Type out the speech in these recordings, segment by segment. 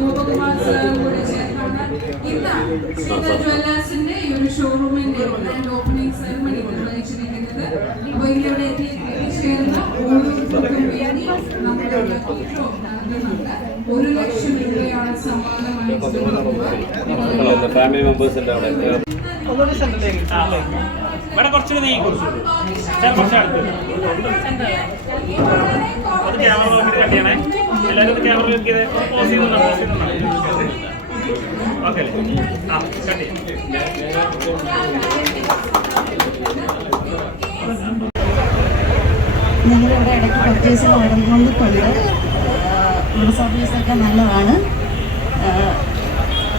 ഗോപകുമാർ സാറും കൂടെ ചേർന്നാണ് ഇന്ന് ശ്രീധർ ജ്വല്ലേഴ്സിന്റെ ഈ ഒരു ഷോറൂമിന്റെ ഗ്രാൻഡ് ഓപ്പണിംഗ് സെറമണി നിർവഹിച്ചിരിക്കുന്നത്. അപ്പോൾ ഇവിടെ എത്തിച്ചേർന്ന ഓരോരുത്തർക്കും വേണ്ടി നമ്മുടെ നടത്തുന്നുണ്ട്. 1 ലക്ഷം രൂപയാണ് സമ്മാനമായി ഫാമിലി മെമ്പേഴ്സിന്റെ അവിടെ ഇവിടെ കുറച്ചുകൂടി നീങ്ങി കുറച്ച് അടുത്ത് അത് ക്യാമറ നോക്കിയിട്ട് കട്ട് ചെയ്യണേ. എല്ലാവരും ക്യാമറ നോക്കിയത് പോസ് ചെയ്ത് ഓക്കെ അല്ലേ? ആ കട്ട് ചെയ്യാം. ഞങ്ങളിവിടെ ഇടയ്ക്ക് പർച്ചേസ് നടന്നുകൊണ്ടിട്ടുണ്ട്. നമ്മുടെ സർവീസൊക്കെ നല്ലതാണ്.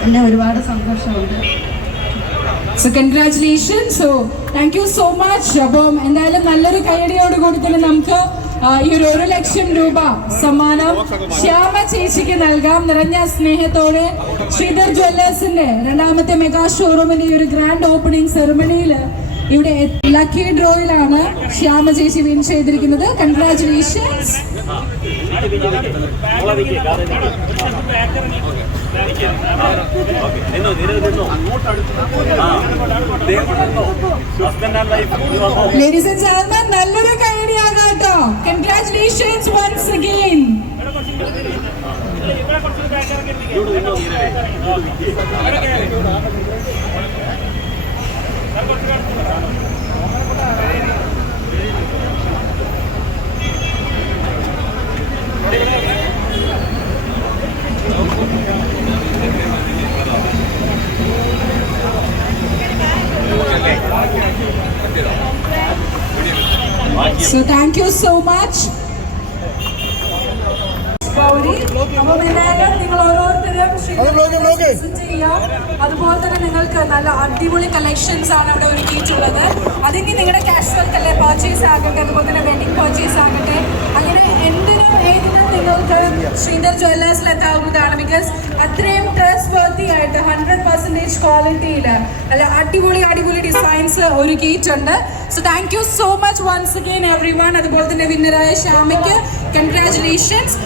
എന്നെ ഒരുപാട് സന്തോഷമുണ്ട്. So congratulations. So thank you so much. അപ്പം എന്തായാലും നല്ലൊരു കൈയടിയോട് കൂടി തന്നെ നമുക്ക് ഈ ഒരു 1 ലക്ഷം രൂപ സമ്മാനം ശ്യാമ ചേച്ചിക്ക് നൽകാം. നിറഞ്ഞ സ്നേഹത്തോടെ ശ്രീധർ ജ്വല്ലേഴ്സിന്റെ 2ാമത്തെ മെഗാ ഷോറൂമിന്റെ ഈ ഒരു ഗ്രാൻഡ് ഓപ്പണിംഗ് സെറമണിയിൽ ഇവിടെ ലക്കി ഡ്രോയിലാണ് ശ്യാമ ചേച്ചി വിൻ ചെയ്തിരിക്കുന്നത്. കൺഗ്രാറ്റുലേഷൻസ്. Ladies and gentlemen, നല്ലൊരു കൈയടിയാകാട്ടോ. Congratulations once again. So thank you so much. അപ്പോൾ എന്തായാലും നിങ്ങൾ ഓരോരുത്തരും ചെയ്യാം. അതുപോലെ തന്നെ നിങ്ങൾക്ക് നല്ല അടിപൊളി കളക്ഷൻസ് ആണ് അവിടെ ഒരുക്കിയിട്ടുള്ളത്. അതിന് നിങ്ങളുടെ കാഷ്വൽ പർച്ചേസ് ആകട്ടെ, അതുപോലെ തന്നെ വെഡിങ് പർച്ചേസ് ആകട്ടെ, അങ്ങനെ എന്തിനും ഏതിനും നിങ്ങൾക്ക് ശ്രീധർ ജ്വല്ലേഴ്സിൽ എത്താവുന്നതാണ്. ബിക്കോസ് അത്രയും ട്രസ്റ്റ് വർത്തി ആയിട്ട് 100% ക്വാളിറ്റിയിൽ അല്ല അടിപൊളി ഡിസൈൻസ് ഒരുക്കിയിട്ടുണ്ട്. So thank you so much once again everyone. അതുപോലെ തന്നെ വിന്നറായ ശ്യാമയ്ക്ക് കൺഗ്രാറ്റുലേഷൻസ്.